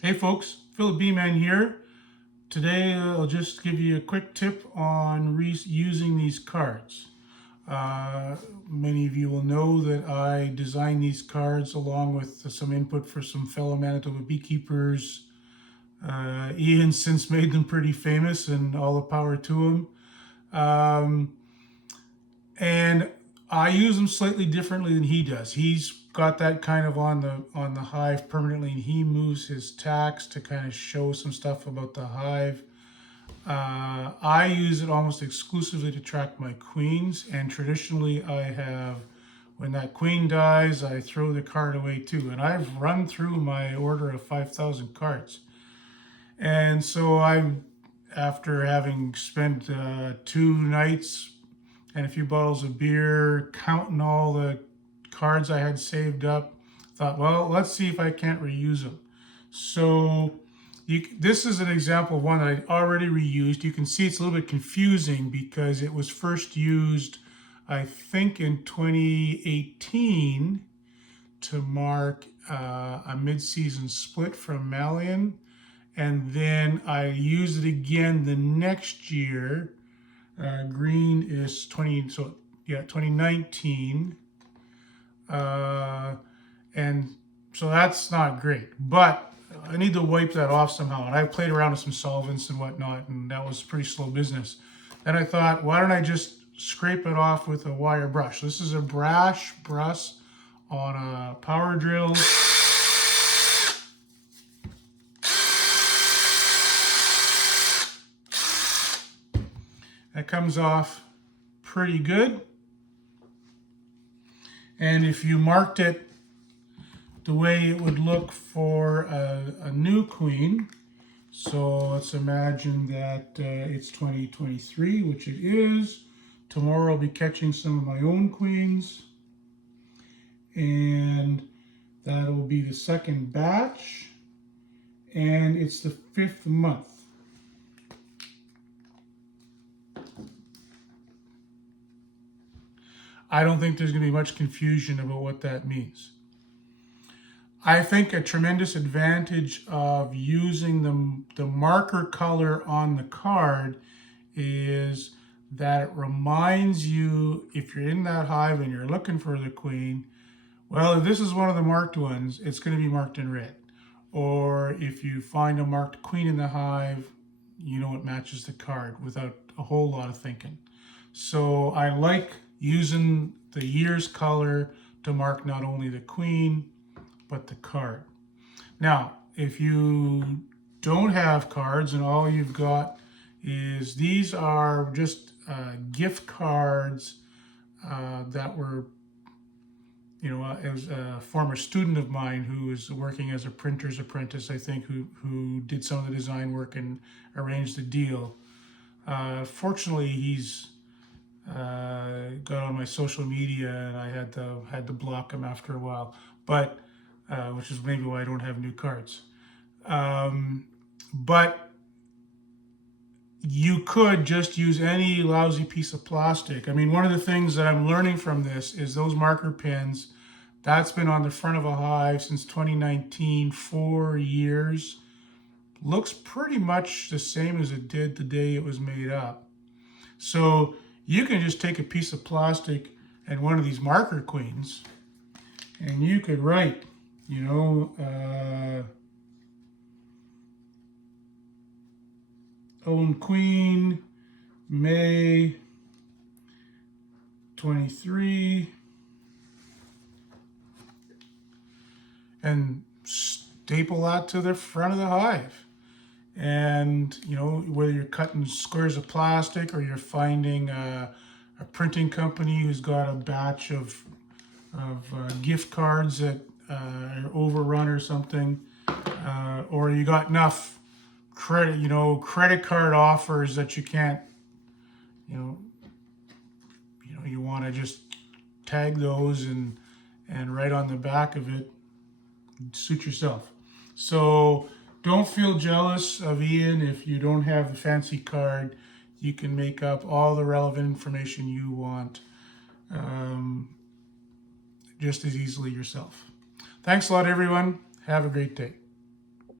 Hey folks, Philip B-Man here. Today I'll just give you a quick tip on using these cards. Uh, Many of you will know that I designed these cards along with some input for some fellow Manitoba beekeepers. Ian since made them pretty famous, and all the power to him. Um, and I use them slightly differently than he does. He's got that kind of on the hive permanently, and he moves his tacks to kind of show some stuff about the hive. I use it almost exclusively to track my queens, and traditionally I have, when that queen dies, I throw the card away too. And I've run through my order of 5,000 cards. And so after having spent 2 nights and a few bottles of beer, counting all the cards I had saved up, thought, well, let's see if I can't reuse them. So this is an example of one that I already reused. You can see it's a little bit confusing because it was first used, I think, in 2018 to mark a mid-season split from Malian. And then I used it again the next year. Green is 2019. And so that's not great, but I need to wipe that off somehow. And I played around with some solvents and whatnot, and that was pretty slow business. Then I thought, why don't I just scrape it off with a wire brush? This is a brash brush on a power drill. That comes off pretty good. And if you marked it the way it would look for a new queen, so let's imagine that it's 2023, which it is. Tomorrow I'll be catching some of my own queens, and that'll be the second batch, and it's the 5th month. I don't think there's going to be much confusion about what that means. I think a tremendous advantage of using the marker color on the card is that it reminds you, if you're in that hive and you're looking for the queen, well, if this is one of the marked ones, it's going to be marked in red. Or if you find a marked queen in the hive, you know it matches the card without a whole lot of thinking. So I like using the year's color to mark not only the queen, but the card. Now, if you don't have cards and all you've got is, these are just gift cards that were, it was a former student of mine who was working as a printer's apprentice, I think, who did some of the design work and arranged the deal. Fortunately, he's got on my social media, and I had to block him after a while, but which is maybe why I don't have new cards. But you could just use any lousy piece of plastic. I mean, one of the things that I'm learning from this is those marker pins, that's been on the front of a hive since 2019, 4 years. Looks pretty much the same as it did the day it was made up. So you can just take a piece of plastic and one of these marker queens, and you could write, own queen, May 23, and staple that to the front of the hive. And whether you're cutting squares of plastic or you're finding a printing company who's got a batch of gift cards that are overrun or something, or you got enough credit card offers that you can't, you want to just tag those and write on the back of it, suit yourself. So don't feel jealous of Ian if you don't have the fancy card. You can make up all the relevant information you want just as easily yourself. Thanks a lot, everyone. Have a great day.